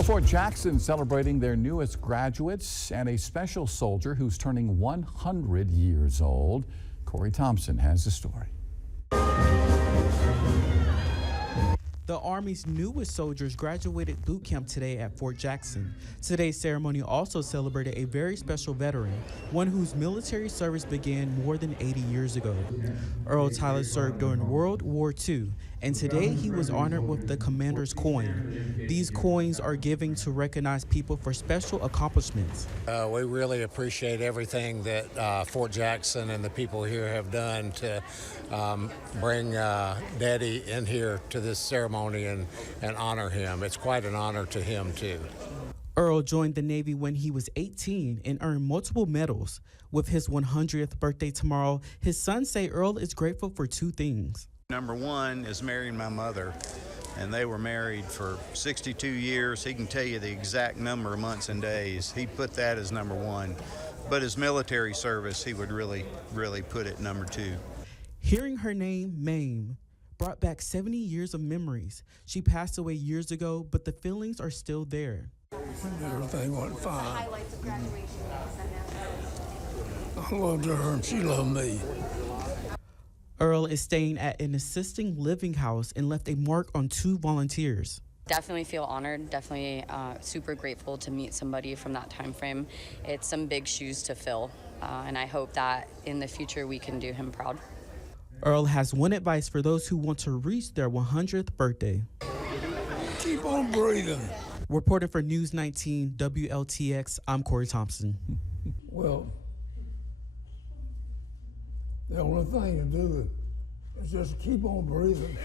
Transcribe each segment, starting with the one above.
Well, Fort Jackson celebrating their newest graduates and a special soldier who's turning 100 years old. Corey Thompson has the story. The Army's newest soldiers graduated boot camp today at Fort Jackson. Today's ceremony also celebrated a very special veteran, one whose military service began more than 80 years ago. Earle Tyler served during World War II, and today he was honored with the Commander's Coin. These coins are given to recognize people for special accomplishments. We really appreciate everything that Fort Jackson and the people here have done to bring Daddy in here to this ceremony and honor him. It's quite an honor to him, too. Earle joined the Navy when he was 18 and earned multiple medals. With his 100th birthday tomorrow, his sons say Earle is grateful for two things. Number one is marrying my mother, and they were married for 62 years. He can tell you the exact number of months and days. He'd put that as number one. But his military service, he would really put it number two. Hearing her name, Mame, brought back 70 years of memories. She passed away years ago, but the feelings are still there. Everything went fine. Highlights of graduation. I loved her and she loved me. Earle is staying at an assisted living house and left a mark on two volunteers. Definitely feel honored, definitely super grateful to meet somebody from that time frame. It's some big shoes to fill, and I hope that in the future we can do him proud. Earle has one advice for those who want to reach their 100th birthday. Keep on breathing. Reporter for News 19 WLTX, I'm Corey Thompson. Well, the only thing to do is just keep on breathing.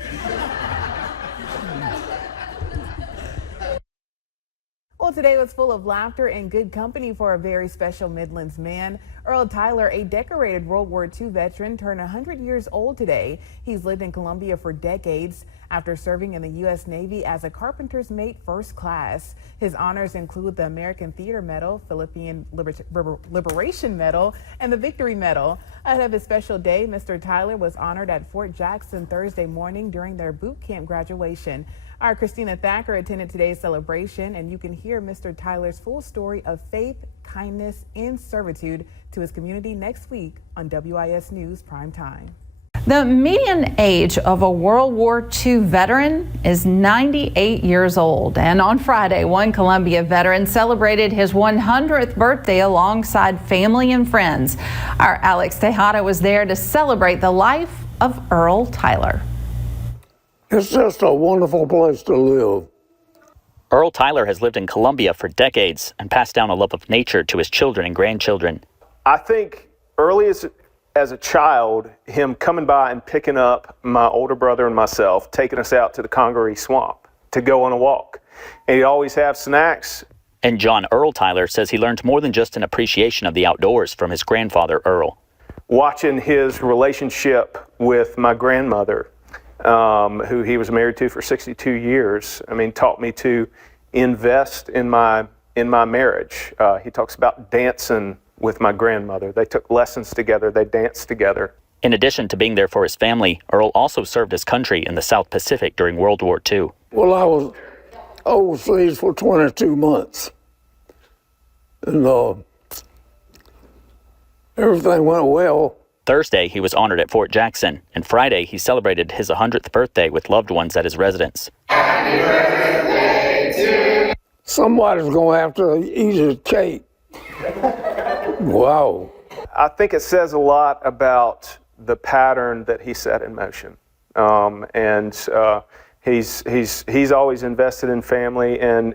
Well, today was full of laughter and good company for a very special Midlands man. Earle Tyler, a decorated World War II veteran, turned 100 years old today. He's lived in Colombia for decades after serving in the U.S. Navy as a carpenter's mate first class. His honors include the American Theater Medal, Philippine Liberation Medal, and the Victory Medal. Ahead of his special day, Mr. Tyler was honored at Fort Jackson Thursday morning during their boot camp graduation. Our Christina Thacker attended today's celebration, and you can hear Mr. Tyler's full story of faith, kindness, and servitude to his community next week on WIS News Prime Time. The median age of a World War II veteran is 98 years old. And on Friday, one Columbia veteran celebrated his 100th birthday alongside family and friends. Our Alex Tejada was there to celebrate the life of Earle Tyler. It's just a wonderful place to live. Earle Tyler has lived in Colombia for decades and passed down a love of nature to his children and grandchildren. I think early as a child, him coming by and picking up my older brother and myself, taking us out to the Congaree Swamp to go on a walk. And he'd always have snacks. And John Earle Tyler says he learned more than just an appreciation of the outdoors from his grandfather, Earle. Watching his relationship with my grandmother, who he was married to for 62 years, taught me to invest in my marriage. He talks about dancing with my grandmother. They took lessons together, they danced together. In addition to being there for his family, Earle also served his country in the South Pacific during World War II. Well, I was overseas for 22 months. And everything went well. Thursday, he was honored at Fort Jackson, and Friday, he celebrated his 100th birthday with loved ones at his residence. Happy birthday to you. Somebody's going to have to eat his cake. Wow. I think it says a lot about the pattern that he set in motion. He's always invested in family, and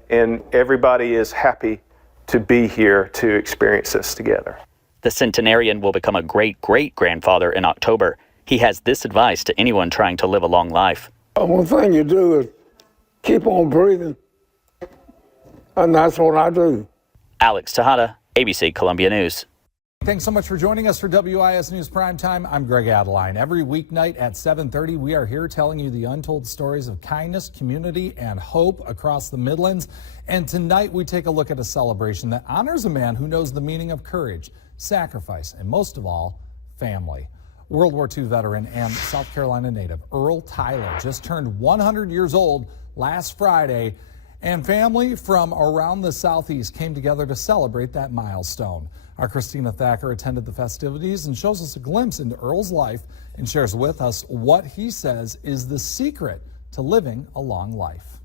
everybody is happy to be here to experience this together. The centenarian will become a great-great-grandfather in October. He has this advice to anyone trying to live a long life. One thing you do is keep on breathing, and that's what I do. Alex Tejada, ABC Columbia News. Thanks so much for joining us for WIS News Primetime. I'm Greg Adeline. Every weeknight at 7:30, we are here telling you the untold stories of kindness, community, and hope across the Midlands. And tonight, we take a look at a celebration that honors a man who knows the meaning of courage, sacrifice, and most of all, family. World War II veteran and South Carolina native Earle Tyler just turned 100 years old last Friday. And family from around the Southeast came together to celebrate that milestone. Our Christina Thacker attended the festivities and shows us a glimpse into Earle's life and shares with us what he says is the secret to living a long life.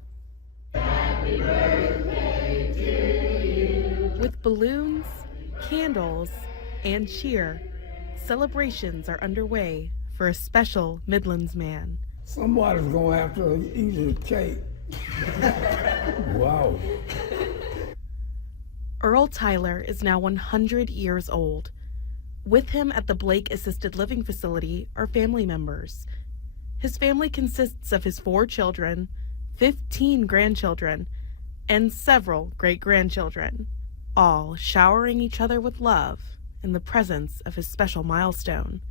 Happy birthday to you. With balloons, candles, and cheer, celebrations are underway for a special Midlands man. Somebody's gonna have to eat his cake. Wow. Earle Tyler is now 100 years old. With him at the Blake Assisted Living Facility are family members. His family consists of his 4 children, 15 grandchildren, and several great-grandchildren, all showering each other with love in the presence of his special milestone.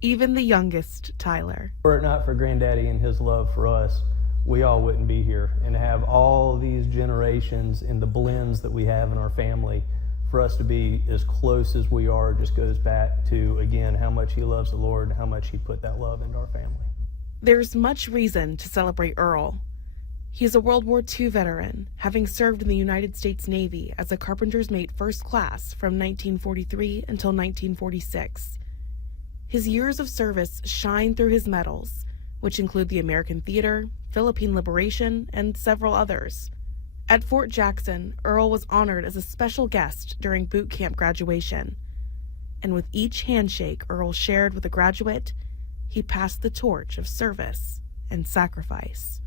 Even the youngest, Tyler. Were it not for Granddaddy and his love for us, we all wouldn't be here. And to have all these generations and the blends that we have in our family, for us to be as close as we are just goes back to, again, how much he loves the Lord and how much he put that love into our family. There's much reason to celebrate Earle. He's a World War II veteran, having served in the United States Navy as a carpenter's mate first class from 1943 until 1946. His years of service shine through his medals, which include the American Theater, Philippine Liberation, and several others. At Fort Jackson, Earle was honored as a special guest during boot camp graduation. And with each handshake Earle shared with a graduate, he passed the torch of service and sacrifice.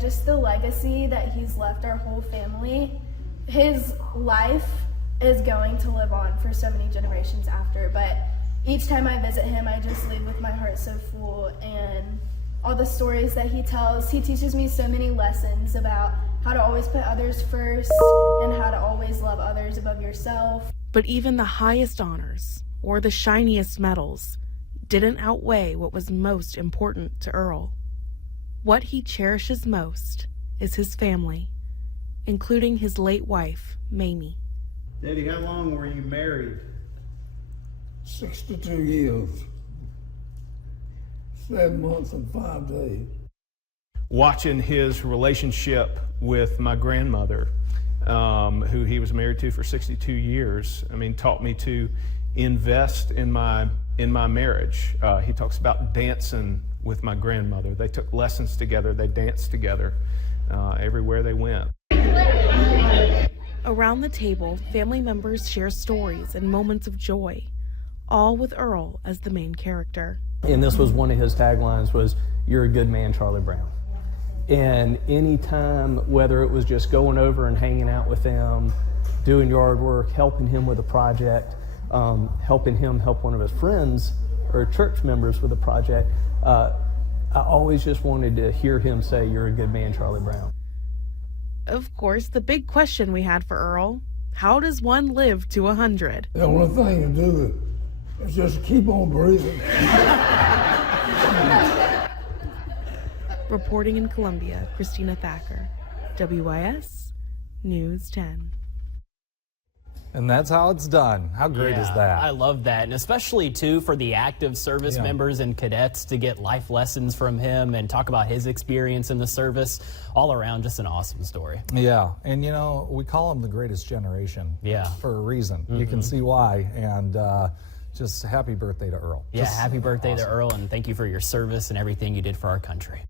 Just the legacy that he's left our whole family, his life is going to live on for so many generations after, but each time I visit him, I just leave with my heart so full, and all the stories that he tells, he teaches me so many lessons about how to always put others first and how to always love others above yourself. But even the highest honors or the shiniest medals didn't outweigh what was most important to Earle. What he cherishes most is his family, including his late wife, Mamie. Daddy, how long were you married? 62 years, 7 months and 5 days. Watching his relationship with my grandmother, who he was married to for 62 years, taught me to invest in my marriage. He talks about dancing with my grandmother. They took lessons together, they danced together everywhere they went. Around the table, family members share stories and moments of joy, all with Earle as the main character. And this was one of his taglines was, "You're a good man, Charlie Brown." And anytime, whether it was just going over and hanging out with them, doing yard work, helping him with a project, helping him help one of his friends or church members with a project, I always just wanted to hear him say, "You're a good man, Charlie Brown." Of course, the big question we had for Earle, how does one live to 100? The only thing to do is just keep on breathing. Reporting in Columbia, Christina Thacker, WIS News 10. And that's how it's done. How great is that? I love that. And especially, too, for the active service members and cadets to get life lessons from him and talk about his experience in the service. All around, just an awesome story. Yeah. And, we call him the greatest generation. Yeah. For a reason. You can see why. And just happy birthday to Earle. Yeah, happy birthday to Earle, and thank you for your service and everything you did for our country.